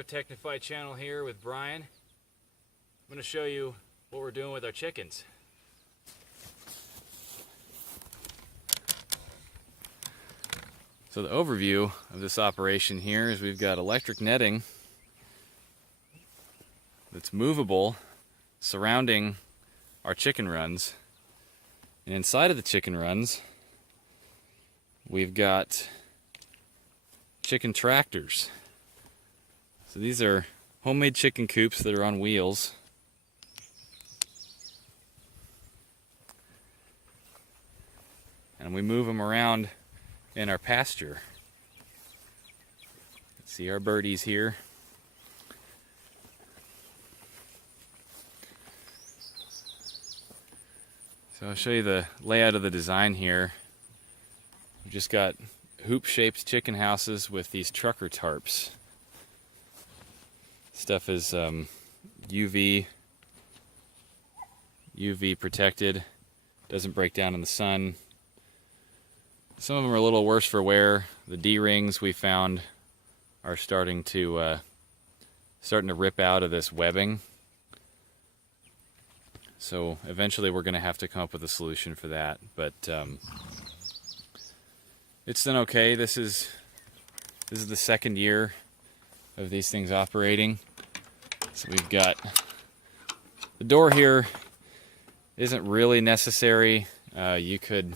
Ecotechnify channel here with Brian. I'm going to show you what we're doing with our chickens. So the overview of this operation here is we've got electric netting that's movable surrounding our chicken runs. And inside of the chicken runs, we've got chicken tractors. So these are homemade chicken coops that are on wheels. And we move them around in our pasture. See our birdies here. So I'll show you the layout of the design here. We've just got hoop-shaped chicken houses with these trucker tarps. Stuff is UV protected, doesn't break down in the sun. Some of them are a little worse for wear. The D-rings we found are starting to rip out of this webbing. So eventually we're going to have to come up with a solution for that. But it's done okay. This is the second year of these things operating. So we've got the door here isn't really necessary. You could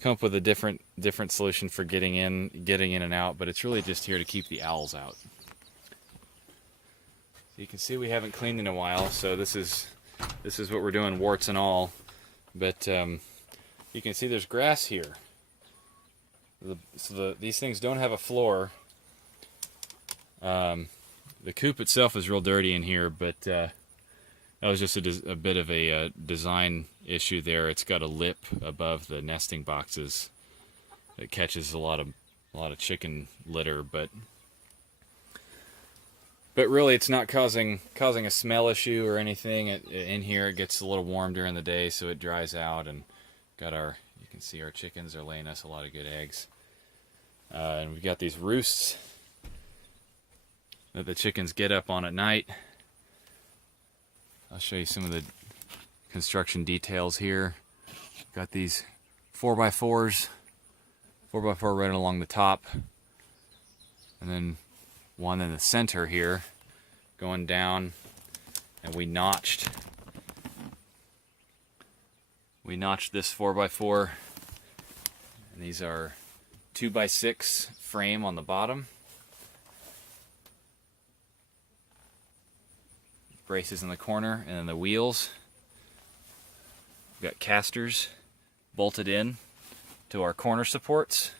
come up with a different solution for getting in and out, but it's really just here to keep the owls out. So you can see we haven't cleaned in a while, so this is what we're doing, warts and all. But you can see there's grass here. These things don't have a floor. The coop itself is real dirty in here, but that was just a bit of a design issue there. It's got a lip above the nesting boxes that catches a lot of chicken litter, but really it's not causing a smell issue or anything. In here it gets a little warm during the day, so it dries out, and you can see our chickens are laying us a lot of good eggs. And we've got these roosts that the chickens get up on at night. I'll show you some of the construction details here. Got these 4x4s, 4x4 running along the top, and then one in the center here going down, and we notched this 4x4, and these are 2x6 frame on the bottom, braces in the corner, and then the wheels. We've got casters bolted in to our corner supports.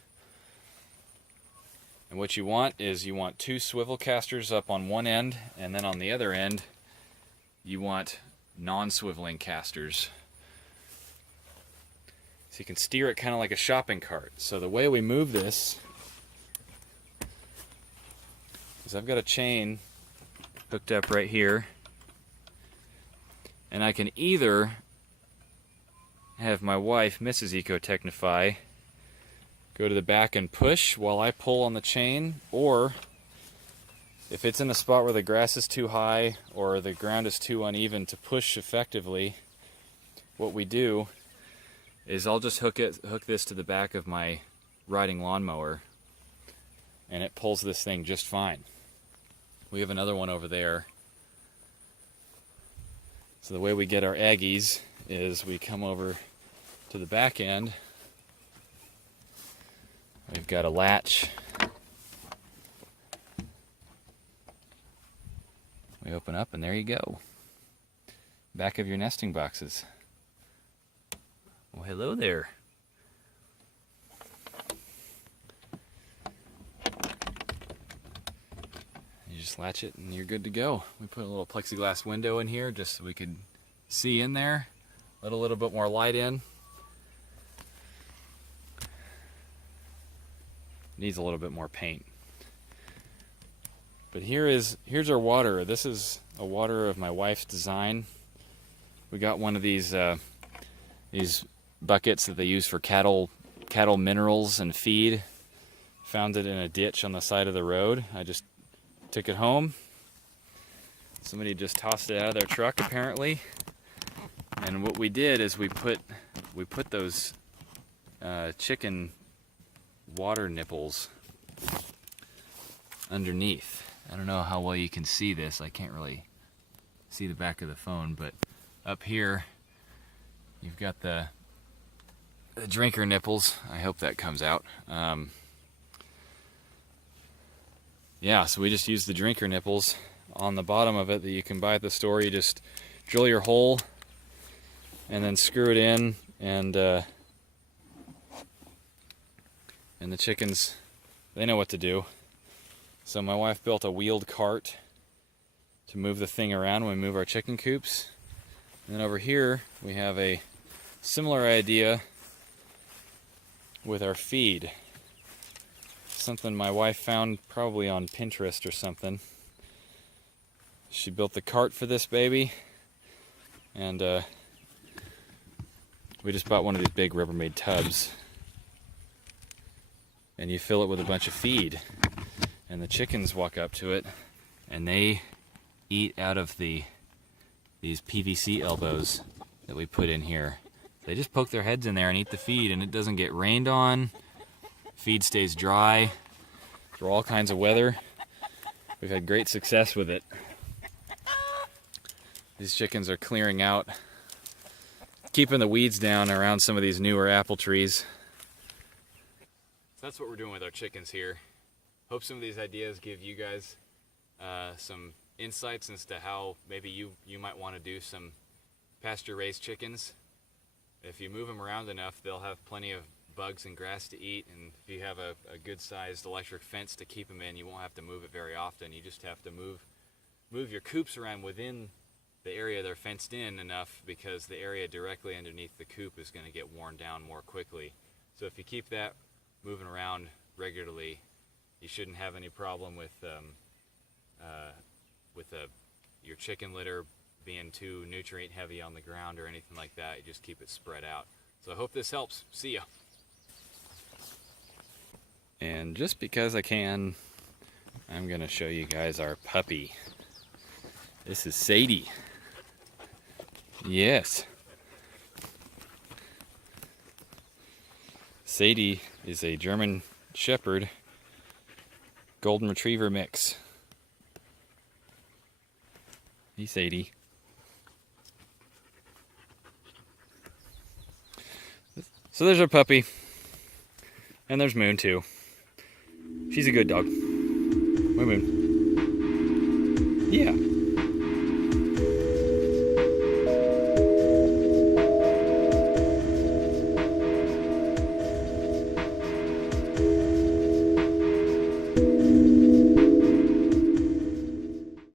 And what you want is two swivel casters up on one end, and then on the other end you want non-swiveling casters. So you can steer it kind of like a shopping cart. So the way we move this is I've got a chain hooked up right here, and I can either have my wife, Mrs. Ecotechnify, go to the back and push while I pull on the chain, or if it's in a spot where the grass is too high or the ground is too uneven to push effectively, what we do is I'll just hook this to the back of my riding lawnmower, and it pulls this thing just fine. We have another one over there. So the way we get our eggies is we come over to the back end. We've got a latch. We open up, and there you go. Back of your nesting boxes. Well, hello there. You just latch it and you're good to go. We put a little plexiglass window in here just so we could see in there, let a little bit more light in. Needs a little bit more paint. But here's our water. This is a water of my wife's design. We got one of these buckets that they use for cattle minerals and feed. Found it in a ditch on the side of the road. I just took it home. Somebody just tossed it out of their truck apparently. And what we did is we put those chicken water nipples underneath. I don't know how well you can see this. I can't really see the back of the phone, but up here you've got the drinker nipples. I hope that comes out. Yeah, so we just use the drinker nipples on the bottom of it that you can buy at the store. You just drill your hole and then screw it in, and the chickens, they know what to do. So my wife built a wheeled cart to move the thing around when we move our chicken coops. And then over here we have a similar idea with our feed. Something my wife found probably on Pinterest or something. She built the cart for this baby, and we just bought one of these big Rubbermaid tubs, and you fill it with a bunch of feed, and the chickens walk up to it and they eat out of these PVC elbows that we put in here. They just poke their heads in there and eat the feed, and it doesn't get rained on. Feed stays dry through all kinds of weather. We've had great success with it. These chickens are clearing out, keeping the weeds down around some of these newer apple trees. So that's what we're doing with our chickens here. Hope some of these ideas give you guys some insights as to how maybe you might want to do some pasture raised chickens. If you move them around enough, they'll have plenty of bugs and grass to eat, and if you have a good sized electric fence to keep them in, you won't have to move it very often. You just have to move your coops around within the area they're fenced in enough, because the area directly underneath the coop is going to get worn down more quickly. So if you keep that moving around regularly, you shouldn't have any problem with your chicken litter being too nutrient heavy on the ground or anything like that. You just keep it spread out. So I hope this helps. See ya. And just because I can, I'm gonna show you guys our puppy. This is Sadie. Yes. Sadie is a German Shepherd Golden Retriever mix. Hey, Sadie. So there's our puppy. And there's Moon too. She's a good dog. Where Moon? Yeah.